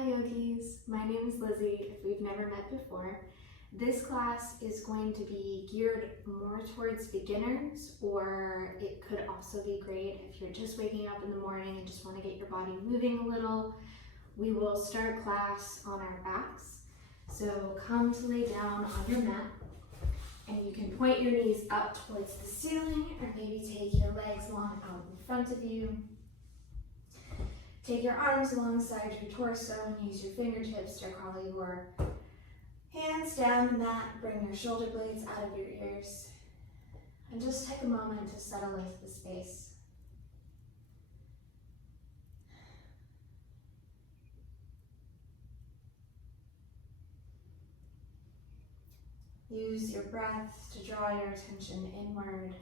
Hi yogis, my name is Lizzie if we've never met before. This class is going to be geared more towards beginners, or it could also be great if you're just waking up in the morning and just want to get your body moving a little. We will start class on our backs. So come to lay down on your mat, and you can point your knees up towards the ceiling, or maybe take your legs long out in front of you. Take your arms alongside your torso and use your fingertips to crawl your hands down the mat. Bring your shoulder blades out of your ears. And just take a moment to settle into the space. Use your breath to draw your attention inward.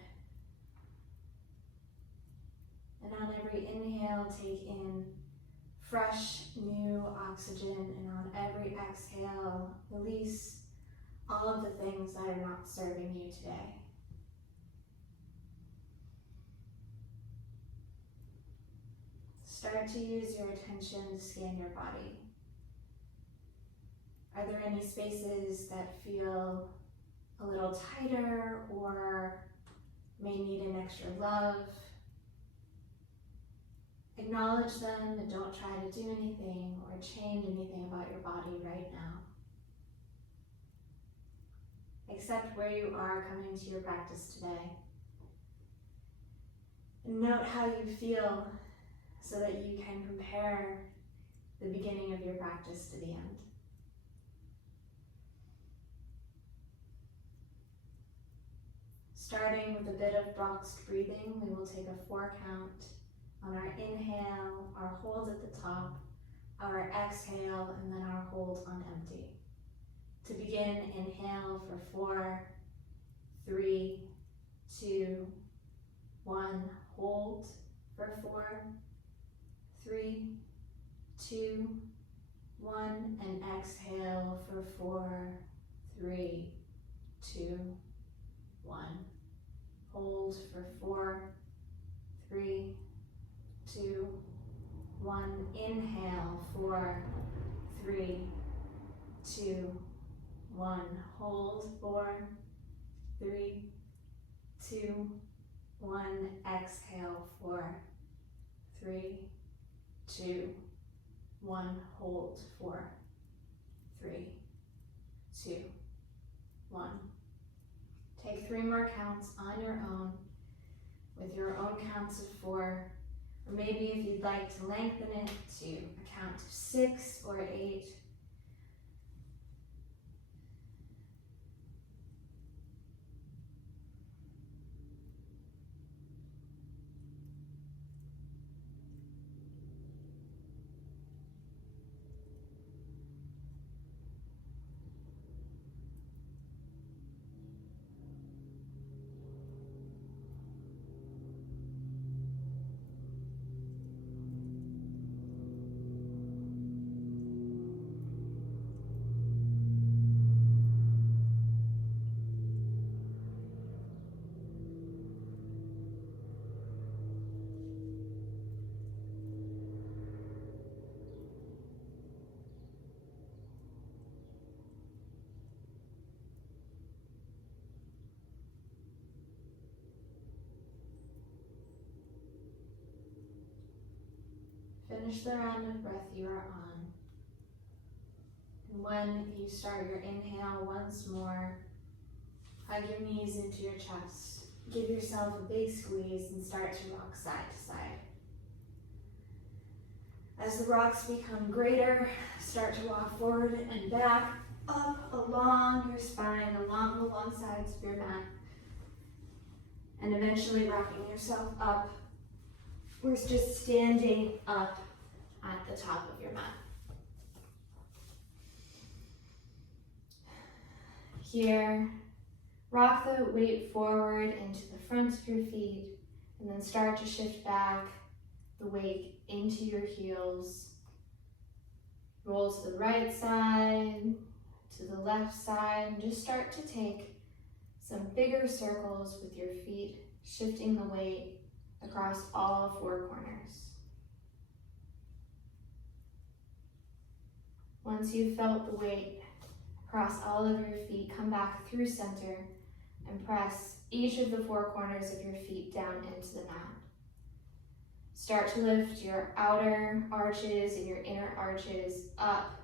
And on every inhale, take in fresh, new oxygen, and on every exhale, release all of the things that are not serving you today. Start to use your attention to scan your body. Are there any spaces that feel a little tighter or may need an extra love? Acknowledge them and don't try to do anything or change anything about your body right now. Accept where you are coming to your practice today. And note how you feel so that you can compare the beginning of your practice to the end. Starting with a bit of boxed breathing, we will take a 4 count. On our inhale, our hold at the top, our exhale, and then our hold on empty. To begin, inhale for 4, 3, 2, 1. Hold for 4, 3, 2, 1. And exhale for 4, 3, 2, 1. Hold for 4, 3, 2, 1. Inhale, 4, 3, 2, 1. Hold, 4, 3, 2, 1. Exhale, 4, 3, 2, 1. Hold, 4, 3, 2, 1. Take 3 more counts on your own with your own counts of 4. Or maybe if you'd like to lengthen it to a count of 6 or 8. Finish the round of breath you are on. And when you start your inhale once more, hug your knees into your chest. Give yourself a big squeeze and start to rock side to side. As the rocks become greater, start to walk forward and back, up along your spine, along the long sides of your mat. And eventually rocking yourself up. We're just standing up at the top of your mat. Here, rock the weight forward into the front of your feet, and then start to shift back the weight into your heels. Roll to the right side, to the left side, and just start to take some bigger circles with your feet, shifting the weight across all 4 corners. Once you've felt the weight across all of your feet, come back through center and press each of the four corners of your feet down into the mat. Start to lift your outer arches and your inner arches up.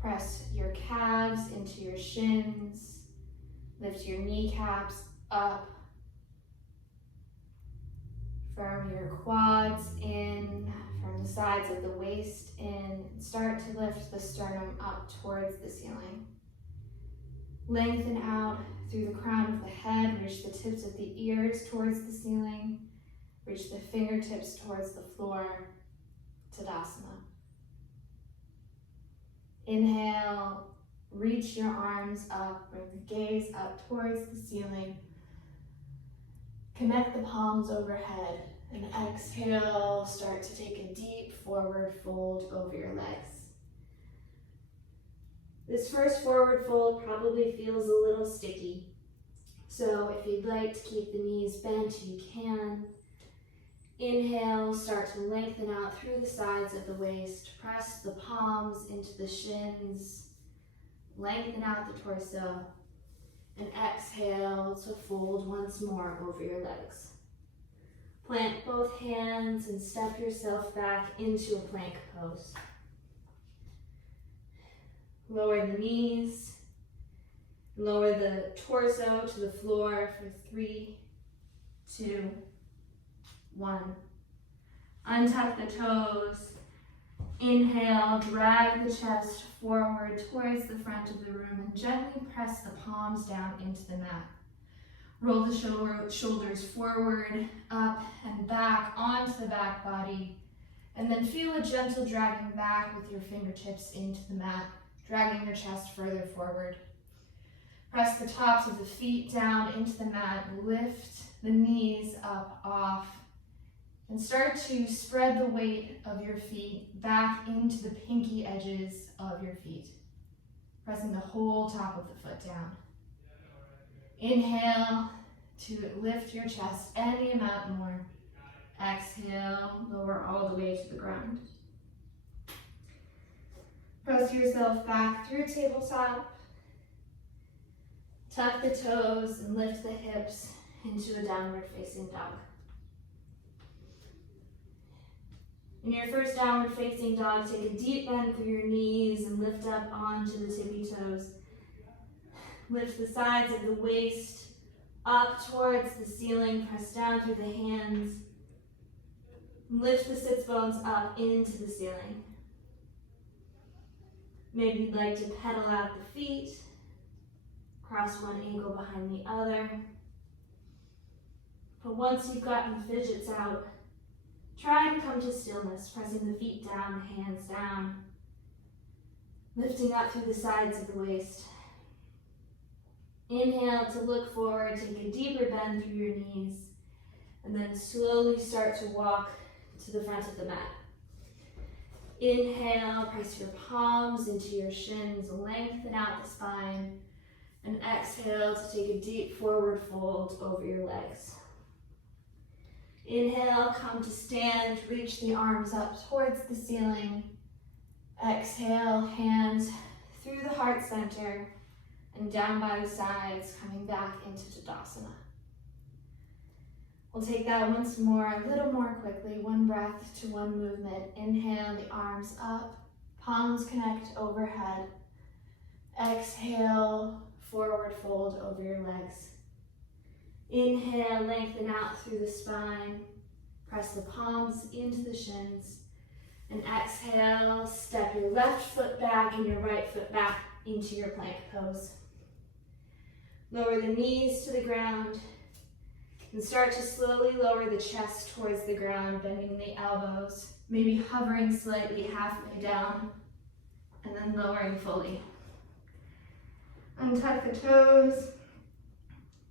Press your calves into your shins. Lift your kneecaps up. Firm your quads in, from the sides of the waist in. Start to lift the sternum up towards the ceiling. Lengthen out through the crown of the head. Reach the tips of the ears towards the ceiling. Reach the fingertips towards the floor. Tadasana. Inhale, reach your arms up, bring the gaze up towards the ceiling. Connect the palms overhead, and exhale, start to take a deep forward fold over your legs. This first forward fold probably feels a little sticky, so if you'd like to keep the knees bent, you can. Inhale, start to lengthen out through the sides of the waist. Press the palms into the shins. Lengthen out the torso. And exhale to fold once more over your legs. Plant both hands and step yourself back into a plank pose. Lower the knees. Lower the torso to the floor for 3, 2, 1. Untuck the toes. Inhale, drag the chest forward towards the front of the room and gently press the palms down into the mat. Roll the shoulders forward, up and back onto the back body, and then feel a gentle dragging back with your fingertips into the mat, dragging your chest further forward. Press the tops of the feet down into the mat, lift the knees up off, and start to spread the weight of your feet back into the pinky edges of your feet, pressing the whole top of the foot down. Inhale to lift your chest any amount more. Exhale, lower all the way to the ground. Press yourself back through tabletop. Tuck the toes and lift the hips into a downward facing dog. In your first downward facing dog, take a deep bend through your knees and lift up onto the tippy toes. Lift the sides of the waist up towards the ceiling, press down through the hands. Lift the sits bones up into the ceiling. Maybe you'd like to pedal out the feet, cross one ankle behind the other. But once you've gotten the fidgets out, try to come to stillness, pressing the feet down, hands down, lifting up through the sides of the waist. Inhale to look forward, take a deeper bend through your knees, and then slowly start to walk to the front of the mat. Inhale, press your palms into your shins, lengthen out the spine, and exhale to take a deep forward fold over your legs. Inhale, come to stand, reach the arms up towards the ceiling. Exhale, hands through the heart center and down by the sides, coming back into Tadasana. We'll take that once more, a little more quickly, one breath to one movement. Inhale, the arms up, palms connect overhead. Exhale, forward fold over your legs. Inhale, lengthen out through the spine. Press the palms into the shins. And exhale, step your left foot back and your right foot back into your plank pose. Lower the knees to the ground and start to slowly lower the chest towards the ground, bending the elbows, maybe hovering slightly halfway down, and then lowering fully. Untuck the toes.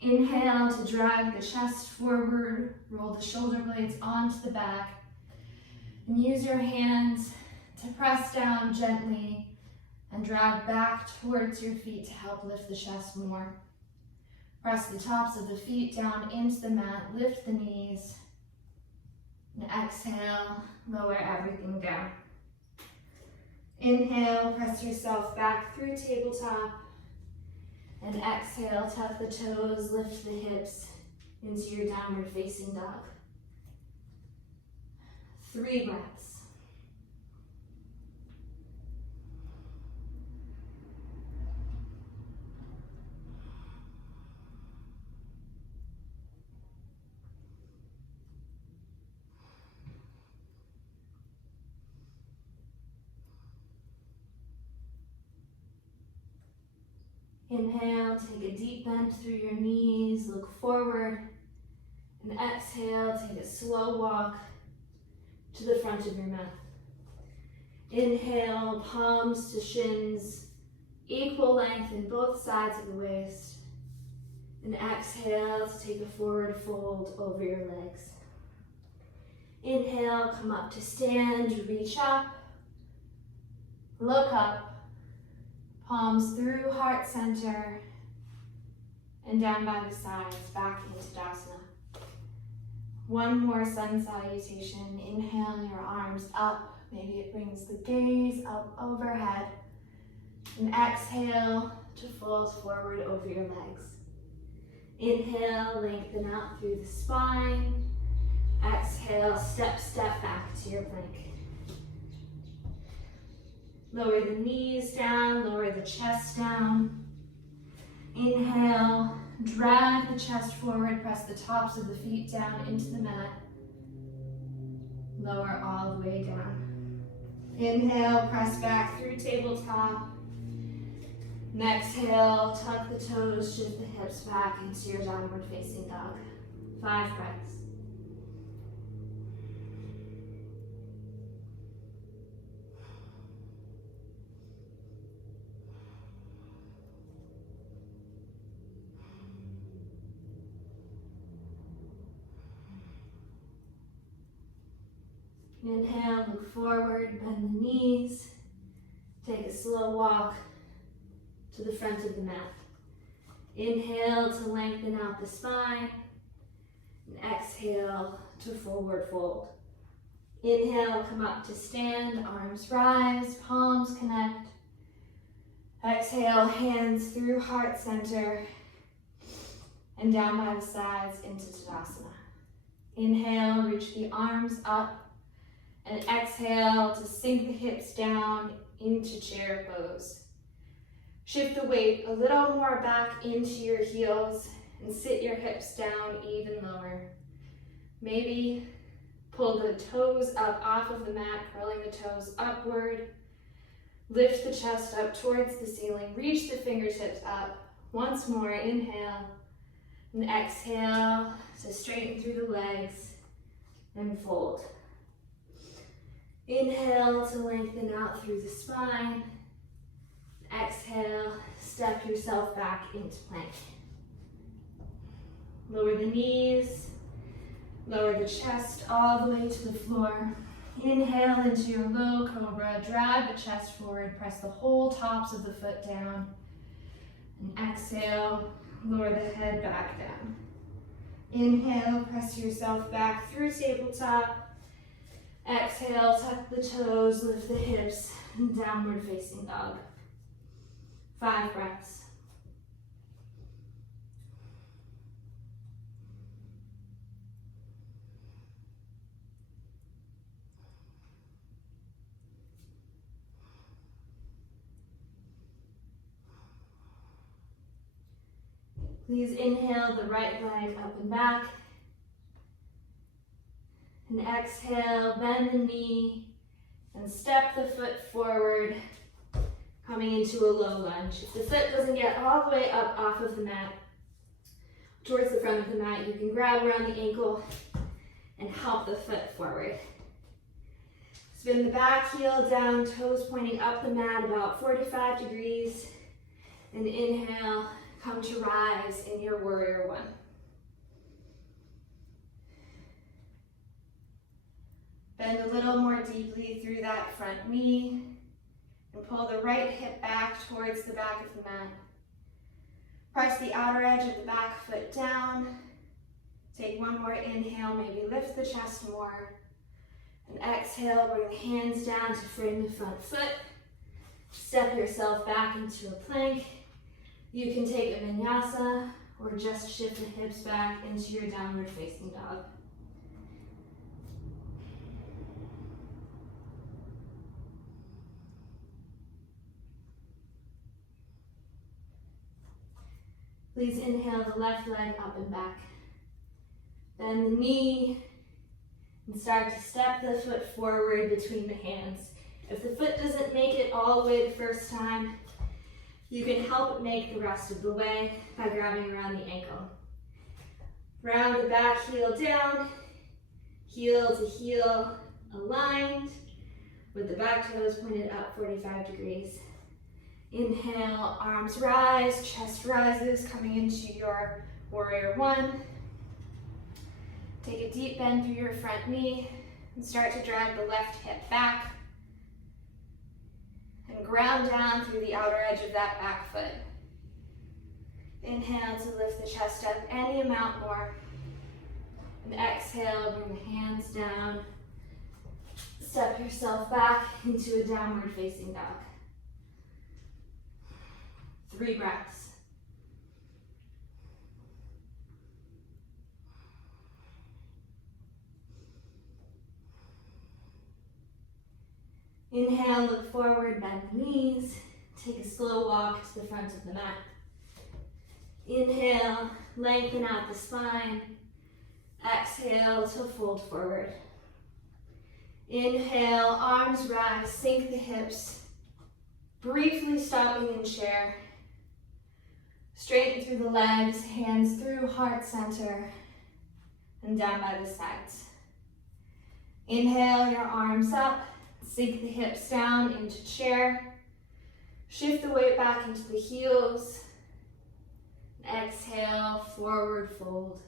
Inhale to drag the chest forward, roll the shoulder blades onto the back, and use your hands to press down gently and drag back towards your feet to help lift the chest more. Press the tops of the feet down into the mat, lift the knees, and exhale, lower everything down. Inhale, press yourself back through tabletop. And exhale, tuck the toes, lift the hips into your downward facing dog. 3 breaths. Inhale, take a deep bend through your knees, look forward. And exhale, take a slow walk to the front of your mat. Inhale, palms to shins, equal length in both sides of the waist. And exhale to take a forward fold over your legs. Inhale, come up to stand, reach up, look up. Palms through heart center and down by the sides, back into Tadasana. One more sun salutation. Inhale your arms up. Maybe it brings the gaze up overhead. And exhale to fold forward over your legs. Inhale, lengthen out through the spine. Exhale, step back to your plank. Lower the knees down, lower the chest down. Inhale, drag the chest forward, press the tops of the feet down into the mat. Lower all the way down. Inhale, press back through tabletop. And exhale, tuck the toes, shift the hips back into your downward facing dog. 5 breaths. Inhale, look forward, bend the knees. Take a slow walk to the front of the mat. Inhale to lengthen out the spine. And exhale to forward fold. Inhale, come up to stand, arms rise, palms connect. Exhale, hands through heart center and down by the sides into Tadasana. Inhale, reach the arms up. And exhale to sink the hips down into chair pose. Shift the weight a little more back into your heels and sit your hips down even lower. Maybe pull the toes up off of the mat, curling the toes upward. Lift the chest up towards the ceiling. Reach the fingertips up. Once more, inhale. And exhale to straighten through the legs and fold. Inhale to lengthen out through the spine. Exhale, step yourself back into plank. Lower the knees, lower the chest all the way to the floor. Inhale into your low cobra, drag the chest forward, press the whole tops of the foot down. And exhale, lower the head back down. Inhale, press yourself back through tabletop. Exhale, tuck the toes, lift the hips, and downward facing dog. 5 breaths. Please inhale the right leg up and back. And exhale, bend the knee and step the foot forward, coming into a low lunge. If the foot doesn't get all the way up off of the mat, towards the front of the mat, you can grab around the ankle and help the foot forward. Spin the back heel down, toes pointing up the mat about 45 degrees. And inhale, come to rise in your warrior one. Bend a little more deeply through that front knee and pull the right hip back towards the back of the mat. Press the outer edge of the back foot down. Take one more inhale, maybe lift the chest more. And exhale, bring the hands down to frame the front foot. Step yourself back into a plank. You can take a vinyasa or just shift the hips back into your downward facing dog. Please inhale the left leg up and back. Bend the knee and start to step the foot forward between the hands. If the foot doesn't make it all the way the first time, you can help it make the rest of the way by grabbing around the ankle. Round the back heel down, heel to heel aligned with the back toes pointed up 45 degrees. Inhale, arms rise, chest rises, coming into your warrior one. Take a deep bend through your front knee and start to drag the left hip back and ground down through the outer edge of that back foot. Inhale to lift the chest up any amount more. And exhale, bring the hands down. Step yourself back into a downward facing dog. 3 breaths. Inhale, look forward, bend the knees. Take a slow walk to the front of the mat. Inhale, lengthen out the spine. Exhale to fold forward. Inhale, arms rise, sink the hips. Briefly stopping in chair. Straighten through the legs, hands through heart center, and down by the sides. Inhale, your arms up, sink the hips down into chair. Shift the weight back into the heels. Exhale, forward fold.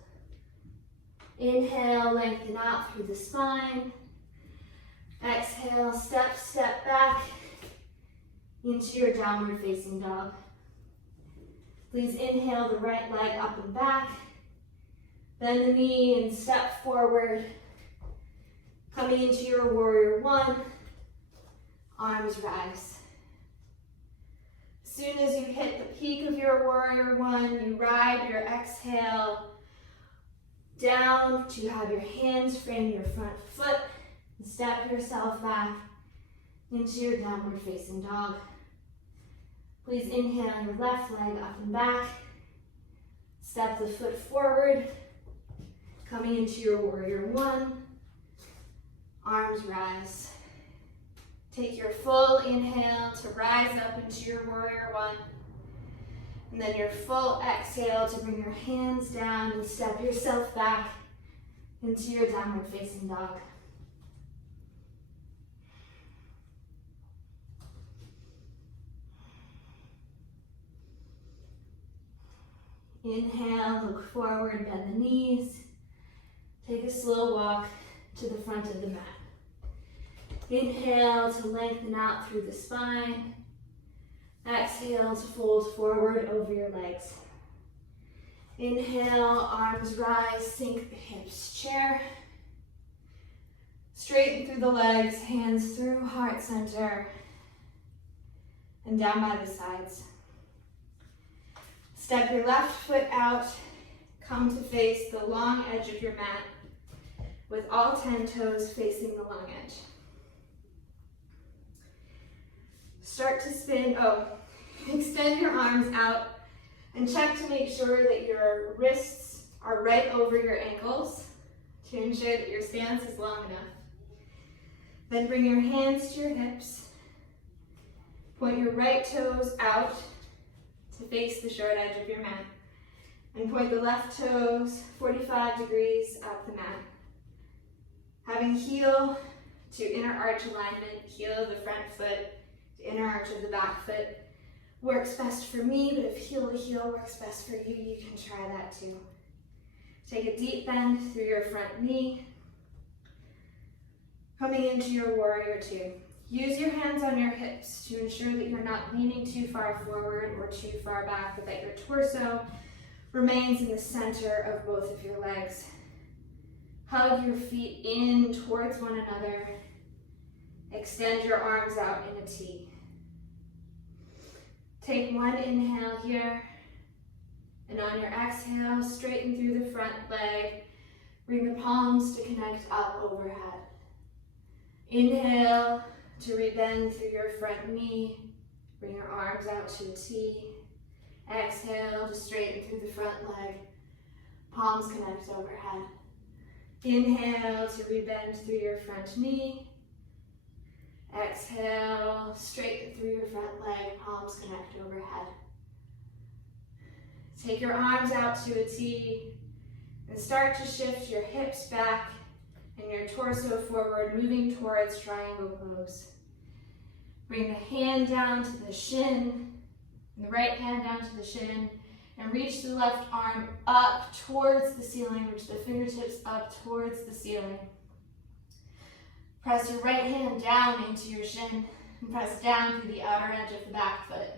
Inhale, lengthen out through the spine. Exhale, step back into your downward facing dog. Please inhale the right leg up and back. Bend the knee and step forward. Coming into your warrior one. Arms rise. As soon as you hit the peak of your warrior one, you ride your exhale down to have your hands frame your front foot and step yourself back into your downward facing dog. Please inhale your left leg up and back. Step the foot forward, coming into your warrior one. Arms rise. Take your full inhale to rise up into your warrior one. And then your full exhale to bring your hands down and step yourself back into your downward facing dog. Inhale, look forward, bend the knees. Take a slow walk to the front of the mat. Inhale to lengthen out through the spine. Exhale to fold forward over your legs. Inhale, arms rise, sink the hips, chair. Straighten through the legs, hands through heart center, and down by the sides. Step your left foot out, come to face the long edge of your mat with all 10 toes facing the long edge. Start to spin, extend your arms out and check to make sure that your wrists are right over your ankles to ensure that your stance is long enough. Then bring your hands to your hips. Point your right toes out to face the short edge of your mat. And point the left toes 45 degrees up the mat. Having heel to inner arch alignment, heel of the front foot to inner arch of the back foot works best for me, but if heel to heel works best for you, you can try that too. Take a deep bend through your front knee. Coming into your warrior two. Use your hands on your hips to ensure that you're not leaning too far forward or too far back, but that your torso remains in the center of both of your legs. Hug your feet in towards one another. Extend your arms out in a T. Take one inhale here, and on your exhale, straighten through the front leg. Bring the palms to connect up overhead. Inhale to rebend through your front knee. Bring your arms out to a T. Exhale to straighten through the front leg. Palms connect overhead. Inhale to rebend through your front knee. Exhale, straighten through your front leg, palms connect overhead. Take your arms out to a T and start to shift your hips back and your torso forward, moving towards triangle pose. Bring the hand down to the shin, and the right hand down to the shin, and reach the left arm up towards the ceiling, reach the fingertips up towards the ceiling. Press your right hand down into your shin and press down through the outer edge of the back foot.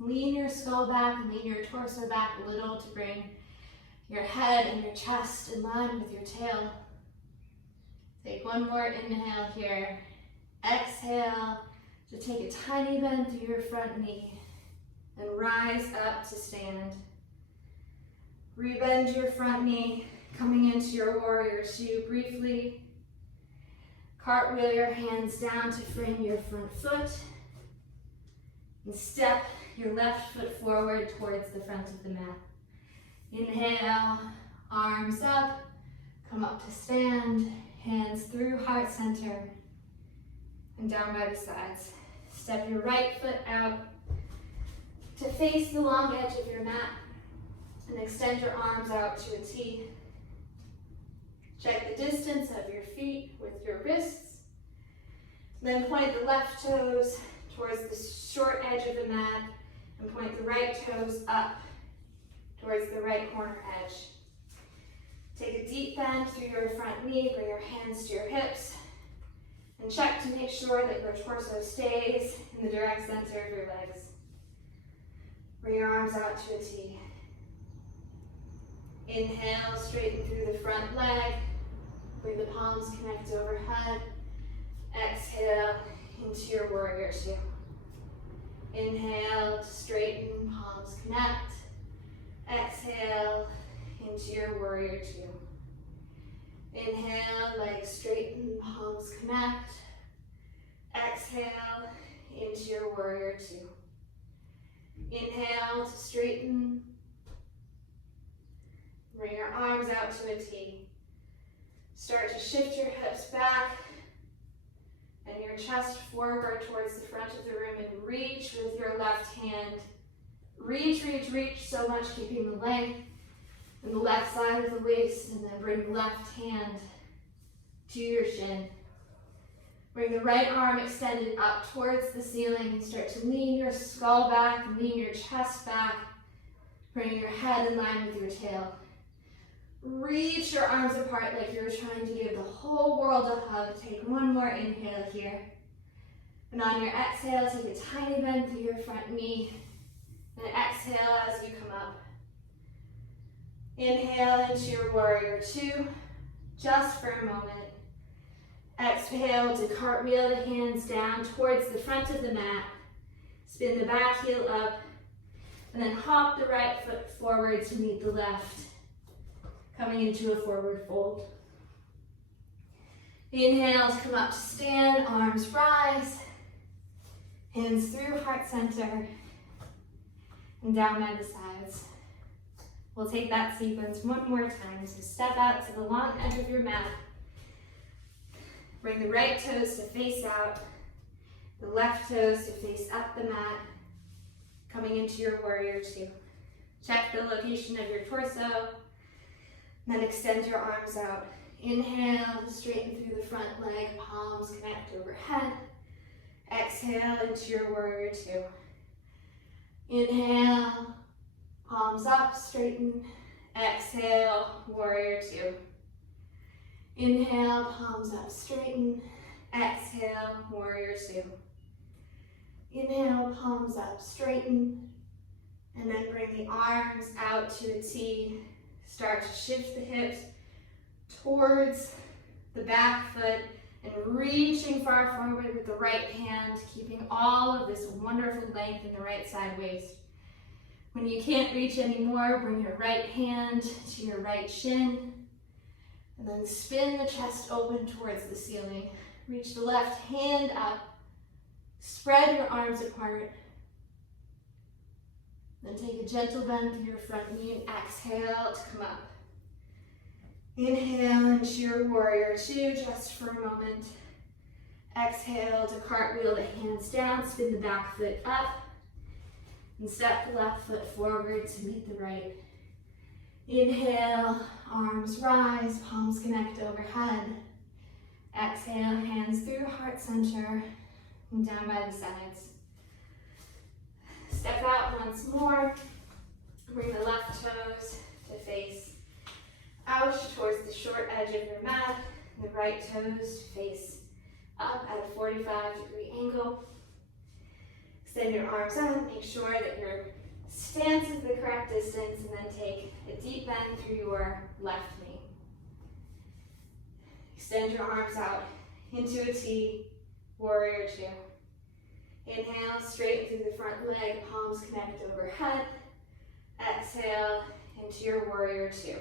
Lean your skull back and lean your torso back a little to bring your head and your chest in line with your tail. Take one more inhale here. Exhale to take a tiny bend through your front knee and rise up to stand. Rebend your front knee, coming into your warrior two briefly. Cartwheel your hands down to frame your front foot. And step your left foot forward towards the front of the mat. Inhale, arms up, come up to stand, hands through heart center, and down by the sides. Step your right foot out to face the long edge of your mat, and extend your arms out to a T. Check the distance of your feet with your wrists. Then point the left toes towards the short edge of the mat and point the right toes up towards the right corner edge. Take a deep bend through your front knee, bring your hands to your hips, and check to make sure that your torso stays in the direct center of your legs. Bring your arms out to a T. Inhale, straighten through the front leg. Bring the palms connect overhead. Exhale into your warrior two. Inhale to straighten, palms connect. Exhale into your warrior two. Inhale, legs straighten, palms connect. Exhale into your warrior two. Inhale to straighten. Bring your arms out to a T. Start to shift your hips back and your chest forward towards the front of the room and reach with your left hand. Reach, reach, reach so much, keeping the length in the left side of the waist, and then bring the left hand to your shin. Bring the right arm extended up towards the ceiling and start to lean your skull back, lean your chest back, bring your head in line with your tail. Reach your arms apart like you're trying to give the whole world a hug. Take one more inhale here. And on your exhale, take a tiny bend through your front knee. And exhale as you come up. Inhale into your warrior two, just for a moment. Exhale to cartwheel the hands down towards the front of the mat. Spin the back heel up. And then hop the right foot forward to meet the left. Coming into a forward fold. Inhale to come up to stand, arms rise, hands through heart center, and down by the sides. We'll take that sequence one more time. So step out to the long edge of your mat. Bring the right toes to face out, the left toes to face up the mat, coming into your warrior two. Check the location of your torso. Then extend your arms out. Inhale to straighten through the front leg, palms connect overhead. Exhale into your warrior two. Inhale, palms up, straighten. Exhale, warrior two. Inhale, palms up, straighten. Exhale, warrior two. Inhale, palms up, straighten. And then bring the arms out to a T. Start to shift the hips towards the back foot And reaching far forward with the right hand, keeping all of this wonderful length in the right side waist. When you can't reach anymore, bring your right hand to your right shin, and then spin the chest open towards the ceiling. Reach the left hand up, spread your arms apart, then take a gentle bend through your front knee and exhale to come up. Inhale into your warrior two just for a moment. Exhale to cartwheel the hands down, spin the back foot up, and step the left foot forward to meet the right. Inhale, arms rise, palms connect overhead. Exhale, hands through heart center and down by the sides. Step out once more. Bring the left toes to face out towards the short edge of your mat. The right toes to face up at a 45-degree angle. Extend your arms out. Make sure that your stance is the correct distance, and then take a deep bend through your left knee. Extend your arms out into a T, warrior two. Inhale, straight through the front leg, palms connect overhead. Exhale into your warrior two.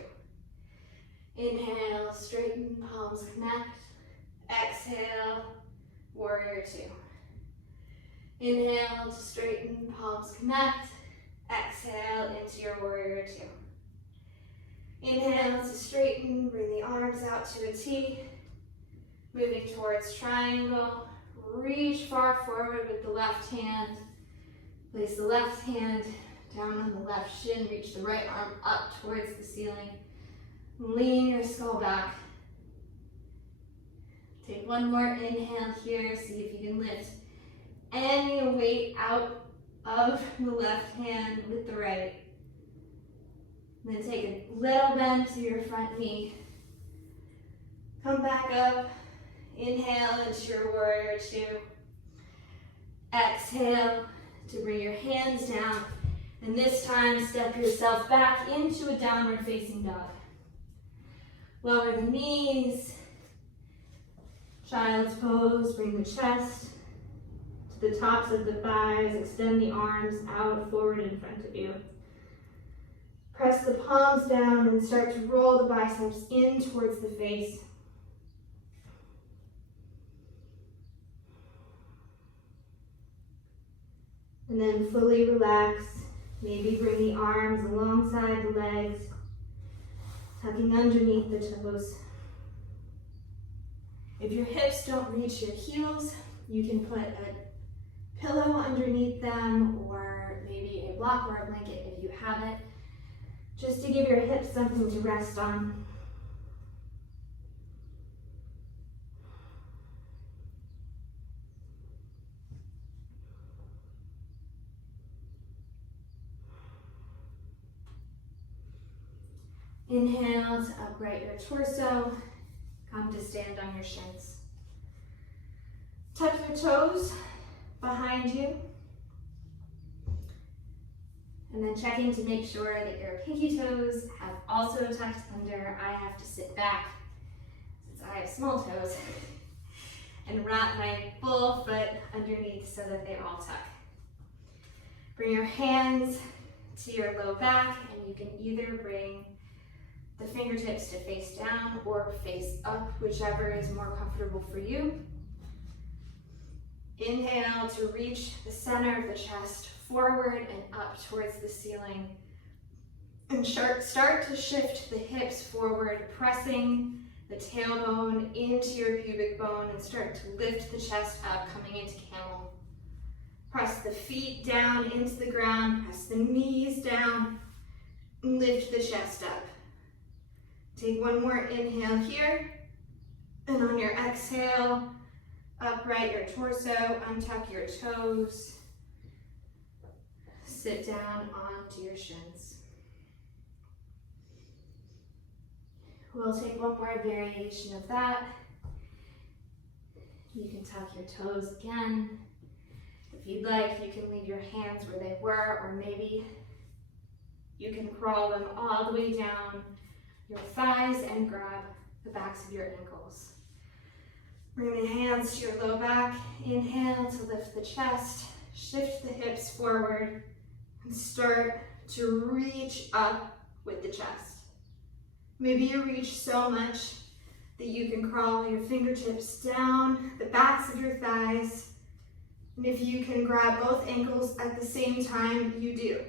Inhale, straighten, palms connect. Exhale, warrior two. Inhale to straighten, palms connect. Exhale into your warrior two. Inhale to straighten, bring the arms out to a T. Moving towards triangle. Reach far forward with the left hand. Place the left hand down on the left shin. Reach the right arm up towards the ceiling. Lean your skull back. Take one more inhale here. See if you can lift any weight out of the left hand with the right. And then take a little bend to your front knee. Come back up. Inhale into your warrior two. Exhale to bring your hands down. And this time, step yourself back into a downward facing dog. Lower the knees. Child's pose. Bring the chest to the tops of the thighs. Extend the arms out forward in front of you. Press the palms down and start to roll the biceps in towards the face. And then fully relax. Maybe bring the arms alongside the legs, tucking underneath the toes. If your hips don't reach your heels, you can put a pillow underneath them, or maybe a block or a blanket if you have it, just to give your hips something to rest on. Inhale to upright your torso. Come to stand on your shins. Tuck your toes behind you. And then checking to make sure that your pinky toes have also tucked under. I have to sit back since I have small toes and wrap my full foot underneath so that they all tuck. Bring your hands to your low back, and you can either bring the fingertips to face down or face up, whichever is more comfortable for you. Inhale to reach the center of the chest forward and up towards the ceiling. And start to shift the hips forward, pressing the tailbone into your pubic bone, and start to lift the chest up, coming into camel. Press the feet down into the ground, press the knees down, and lift the chest up. Take one more inhale here, and on your exhale, upright your torso, untuck your toes, sit down onto your shins. We'll take one more variation of that. You can tuck your toes again. If you'd like, you can leave your hands where they were, or maybe you can crawl them all the way down your thighs and grab the backs of your ankles. Bring the hands to your low back. Inhale to lift the chest. Shift the hips forward and start to reach up with the chest. Maybe you reach so much that you can crawl your fingertips down the backs of your thighs. And if you can grab both ankles at the same time, you do.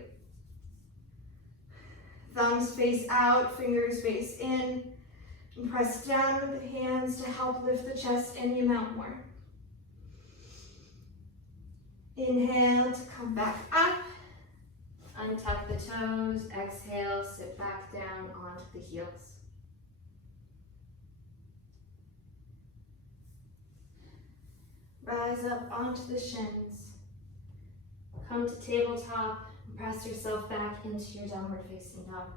Thumbs face out, fingers face in, and press down with the hands to help lift the chest any amount more. Inhale to come back up. Untuck the toes. Exhale, sit back down onto the heels. Rise up onto the shins. Come to tabletop and press yourself back into your downward facing dog.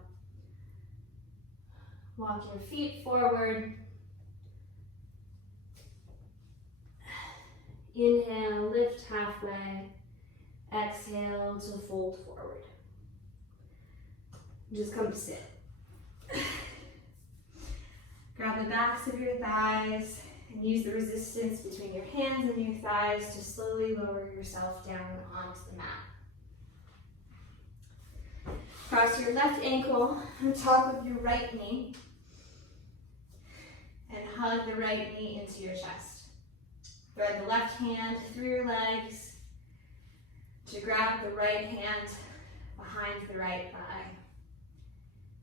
Walk your feet forward. Inhale, lift halfway. Exhale to fold forward. Just come to sit. Grab the backs of your thighs and use the resistance between your hands and your thighs to slowly lower yourself down onto the mat. Cross your left ankle on top of your right knee and hug the right knee into your chest. Thread the left hand through your legs to grab the right hand behind the right thigh.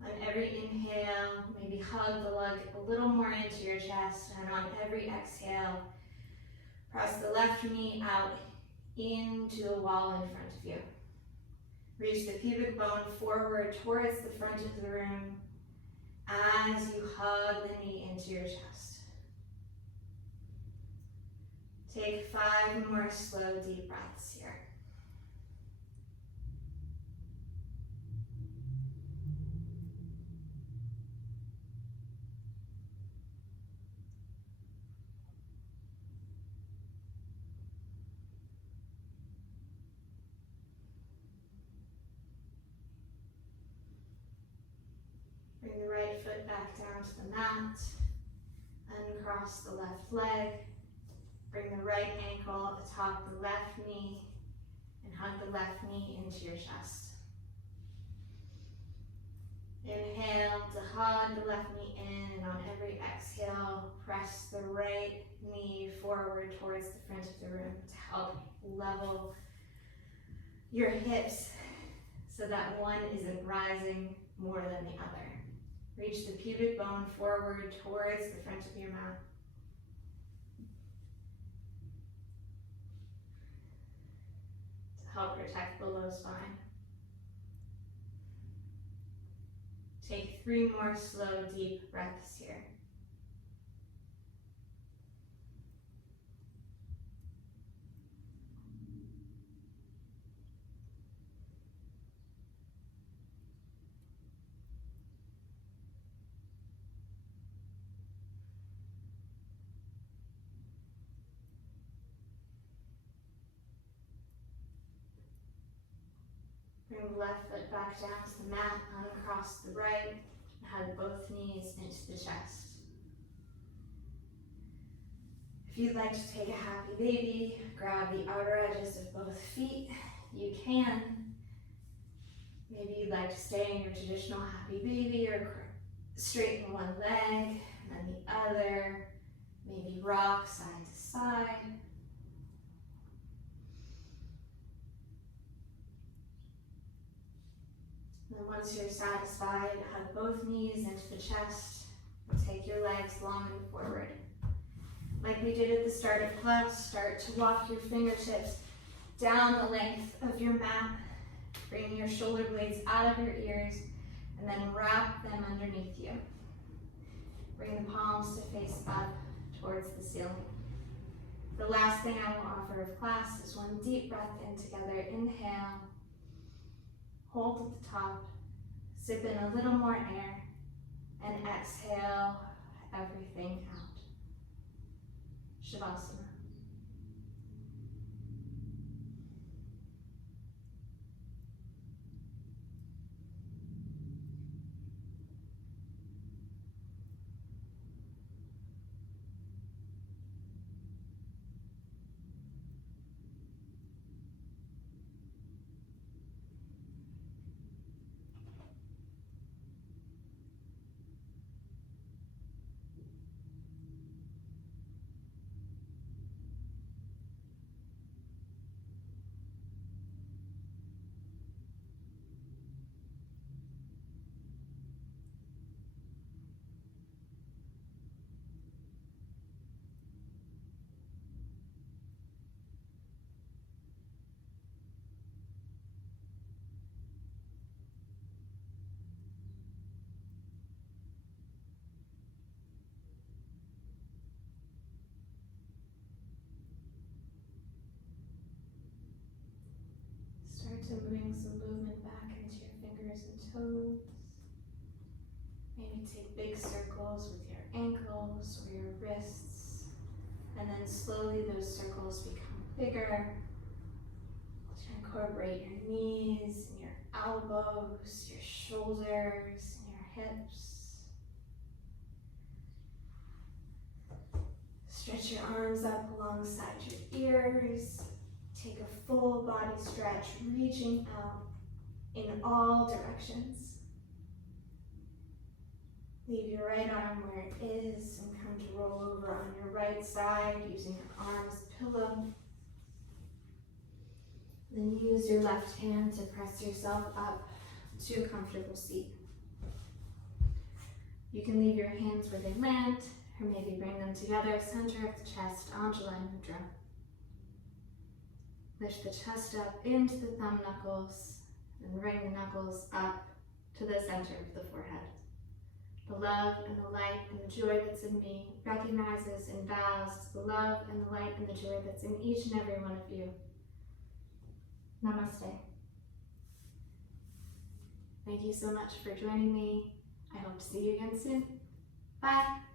On every inhale, maybe hug the leg a little more into your chest, and on every exhale, press the left knee out into the wall in front of you. Reach the pubic bone forward towards the front of the room as you hug the knee into your chest. Take 5 more slow, deep breaths here. Bring the right foot back down to the mat. Uncross the left leg. Bring the right ankle atop the left knee and hug the left knee into your chest. Inhale to hug the left knee in, and on every exhale, press the right knee forward towards the front of the room to help level your hips so that one isn't rising more than the other. Reach the pubic bone forward towards the front of your mat. To help protect the low spine. Take 3 more slow, deep breaths here. Bring the left foot back down to the mat, uncross the right, and hug both knees into the chest. If you'd like to take a happy baby, grab the outer edges of both feet, you can. Maybe you'd like to stay in your traditional happy baby or straighten one leg and then the other. Maybe rock side to side. And then once you're satisfied, hug both knees into the chest and take your legs long and forward. Like we did at the start of class, start to walk your fingertips down the length of your mat, bring your shoulder blades out of your ears, and then wrap them underneath you. Bring the palms to face up towards the ceiling. The last thing I will offer of class is one deep breath in together. Inhale, hold at the top, sip in a little more air, and exhale everything out. Shavasana. to bring some movement back into your fingers and toes. Maybe take big circles with your ankles or your wrists, and then slowly those circles become bigger. To incorporate your knees and your elbows, your shoulders and your hips. Stretch your arms up alongside your ears. Take a full body stretch, reaching out in all directions. Leave your right arm where it is and come to roll over on your right side using your arm as a pillow. Then use your left hand to press yourself up to a comfortable seat. You can leave your hands where they land, or maybe bring them together, center of the chest, Anjali Mudra. Lift the chest up into the thumb knuckles, and bring the knuckles up to the center of the forehead. The love and the light and the joy that's in me recognizes and bows to the love and the light and the joy that's in each and every one of you. Namaste. Thank you so much for joining me. I hope to see you again soon. Bye.